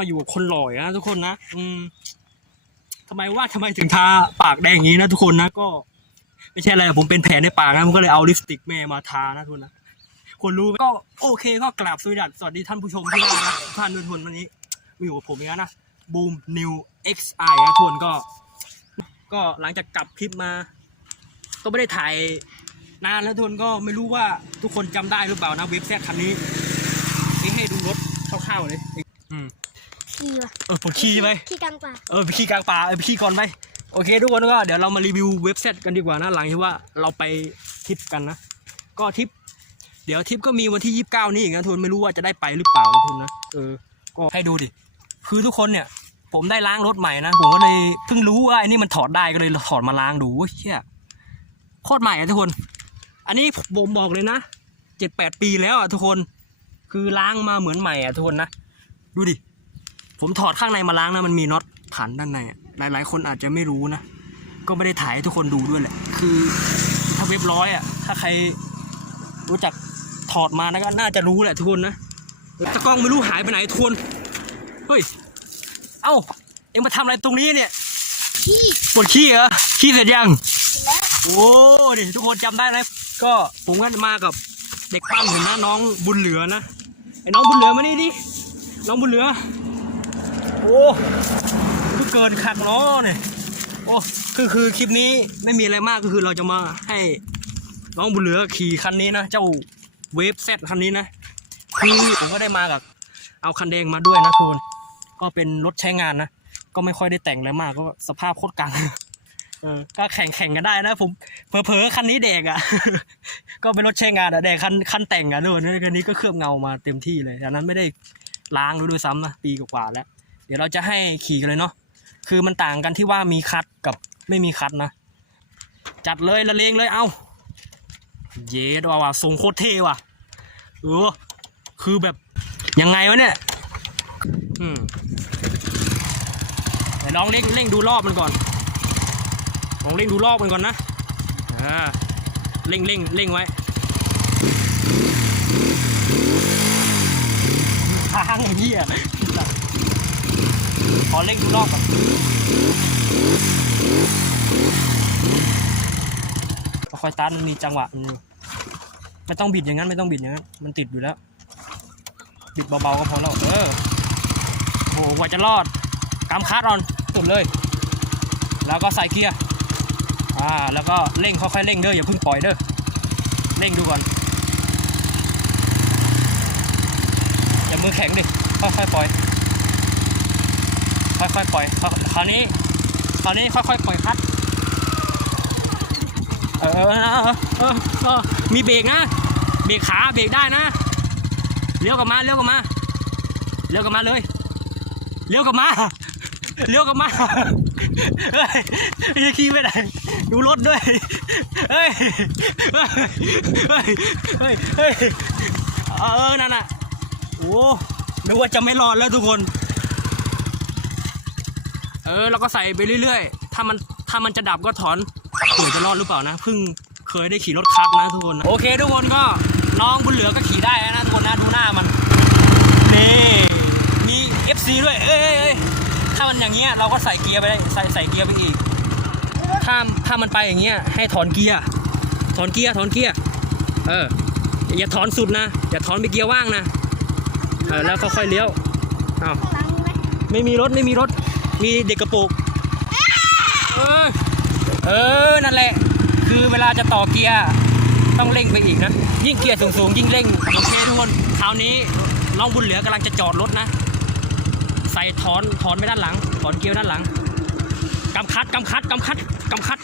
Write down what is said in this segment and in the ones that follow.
มาอยู่กับคนหล่อยนะทุกคนนะอืมทำไมว่าทำไมถึงทาปากแดงอย่างนี้นะทุกคนนะก็ ไม่ใช่อะไรผมเป็นแผลในปากนะผมก็เลยเอาลิปสติกแม่มาทานะทุกคนนะคนรู้ก็โอเคก็กราบสวัสดีสวัสดีท่านผู้ชมที่น่ารักทุกท่านทุกคนวันนี้มาอยู่กับผมอีกแล้วนะบูมนิว XI นะทุกคนก็ ก็หลังจากกลับคลิปมา ก็ไม่ได้ถ่ายนานแล้วทุกคนก็ไม่รู้ว่าทุกคนจำได้หรือเปล่านะเว็บแซดคันนี้นี่ให้ดูรถคร่าวๆเลยอืม ขี้ว่ะเออปวดขี้ไหมขี้กลางป่าเออไปขี้กลางป่าเออไปขี้ก่อนไปโอเค ทุกคนก็เดี๋ยวเรามารีวิวเว็บไซต์กันดีกว่านะหลังที่ว่าเราไปทริปกันนะ ก็ทริปเดี๋ยวทริปก็มีวันที่ยี่สิบเก้านี่อีกนะทุนไม่รู้ว่าจะได้ไปหรือเปล่านะทุนนะเออก็ให้ดูดิคือทุกคนเนี่ย ผมได้ล้างรถใหม่นะผมก็เลยเพิ่งรู้ว่าไอ้นี่มันถอดได้ก็เลยถอดมาล้างดูเว้ยเชี่ยโคตรใหม่อะทุกคน อันนี้ผมบอกเลยนะเจ็ดแปดปีแล้วอะทุกคน คือล้างมาเหมือนใหม่อะทุกคนนะดูดิ ผมถอดข้างในมาล้างนะมันมีน็อตขันด้านในหลาย ๆ คนอาจจะไม่รู้นะ ก็ไม่ได้ถ่ายให้ทุกคนดูด้วยแหละ คือถ้าเว็บร้อยอะ ถ้าใครรู้จักถอดมานะก็น่าจะรู้แหละทุกคนนะตะกล้องไม่รู้หายไปไหนทุกคนเฮ้ย เอ้า เอ็งมาทำอะไรตรงนี้เนี่ยขี้ปวดขี้เหรอ ขี้เสร็จยังแล้โอ้ดิทุกคนจำได้นะก็ผมก็มากับเด็กปั้มเห็นนะน้องบุญเหลือนะ ไอ้น้องบุญเหลือมานี่ดิ น้องบุญเหลือ โอ้คือเกินขักเนาะเนี่ยโอ้คือคือคลิปนี้ไม่มีอะไรมากก็คือเราจะมาให้น้องบุญเหลือขี่คันนี้นะเจ้าเวฟเซตคันนี้นะคือผมก็ได้มากับ เอาคันแดงมาด้วยนะทุกคนก็เป็นรถใช้งานนะก็ไม่ค่อยได้แต่งอะไรมากก็สภาพโคตรกังเออก็แข่งแข่งกันได้นะผมเผลอๆคันนี้แดกอะ ก็เป็นรถใช้งานอะแดกคันคันแต่งอะด้วยคันนี้ก็เคลือบเงามาเต็มที่เลยอันนั้นไม่ได้ล้างด้วยซ้ำนะปีกว่าๆแล้ว ดี๋ยวเราจะให้ขี่กันเลยเนาะคือมันต่างกันที่ว่ามีคัดกับไม่มีคัดนะ จัดเลยละเลงเลยเอาเย็ดว่ะว่ะทรงโคตรเท่ว่ะเออคือแบบยังไงวะเนี่ยอืมเดี๋ยวลองเร่งเร่งดูรอบมันก่อนลองเร่งดูรอบมันก่อนนะอ่าเร่งเร่งเร่งไว้ทางไอ้เหี้ย ขอเร่งดูรอบก่อนค่อยตันมันมีจังหวะมันอไม่ต้องบิดอย่างนั้นไม่ต้องบิดอย่างนั้น มันติดอยู่แล้ว บิดเบาๆก็พอแล้วเออโหกว่าจะรอดกำคัดออนสุดเลย แล้วก็ใส่เกียร์อ่าแล้วก็เร่งค่อยๆเร่งเด้ออย่าเพิ่งปล่อยเด้อเร่งดูก่อนอย่ามือแข็งดิค่อยๆปล่อย ค่อยๆปล่อยคราวนี้คราวนี้ค่อยๆปล่อยคัดเออเออเออเออมีเบรกนะเบรกขาเบรกได้นะเลี้ยวกลับมาเลี้ยวกลับมาเลี้ยวกลับมาเลยเลี้ยวกลับมาเลี้ยวกลับมาเฮ้ยจะขี่ไปไหนดูรถด้วยเฮ้ยเฮ้ยเฮ้ยเฮ้ยเฮ้ยเออนั่นน่ะโอ้นึกว่าจะไม่รอดแล้วทุกคน ออแล้วก็ใส่ไปเรื่อยๆ ถ้ามันถ้ามันจะดับก็ถอนเผื่อจะรอดหรือเปล่านะเพิ่งเคยได้ขี่รถคัดนะทุกคนนะโอเค ทุกคนก็น้องบุญเหลือก็ขี่ได้นะทุกคนนะดูหน้ามันนี่มี FC ด้วยเอ้ยเอ้ยเอ้ยถ้ามันอย่างเงี้ยเราก็ใส่เกียร์ไปได้ใส่ใส่เกียร์ไปอีกถ้าถ้ามันไปอย่างเงี้ยให้ถอนเกียร์ถอนเกียร์ถอนเกียร์เอออย่าถอนสุดนะ อย่าถอนไปเกียร์ว่างนะเออแล้วค่อยๆเลี้ยวอ้าวไม่มีรถไม่มีรถ มีเด็กกระปรงเออเออนั่นแหละ คือเวลาจะต่อเกียร์ต้องเร่งไปอีกนะ ยิ่งเกียร์สูงๆยิ่งเร่งโอเคทุกคนคราวนี้น้องบุญเหลือกำลังจะจอดรถนะ ใส่ถอนถอนไปด้านหลัง ถอนเกียร์ด้านหลังกำคัดกำคัดกำคัดกำคัด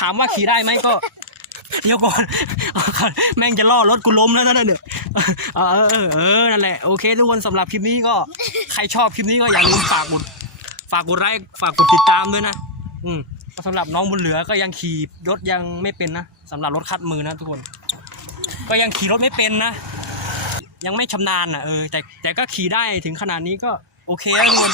ถามว่าขี่ได้ไหมก็ เดี๋ยวก่อน แม่งจะล่อรถกูล้มแล้วนะเนี่ย เออเออเออนั่นแหละโอเคทุกคนสำหรับคลิปนี้ก็ใครชอบคลิปนี้ก็อย่าลืมฝากกดฝากกดไลค์ฝากกดติดตามด้วยนะ อืมสำหรับน้องบุญเหลือก็ยังขี่รถยังไม่เป็นนะสำหรับรถคัดมือนะทุกคน ก็ยังขี่รถไม่เป็นนะ ยังไม่ชำนาญอะเออแต่แต่ก็ขี่ได้ถึงขนาดนี้ก็โอเคทุกคน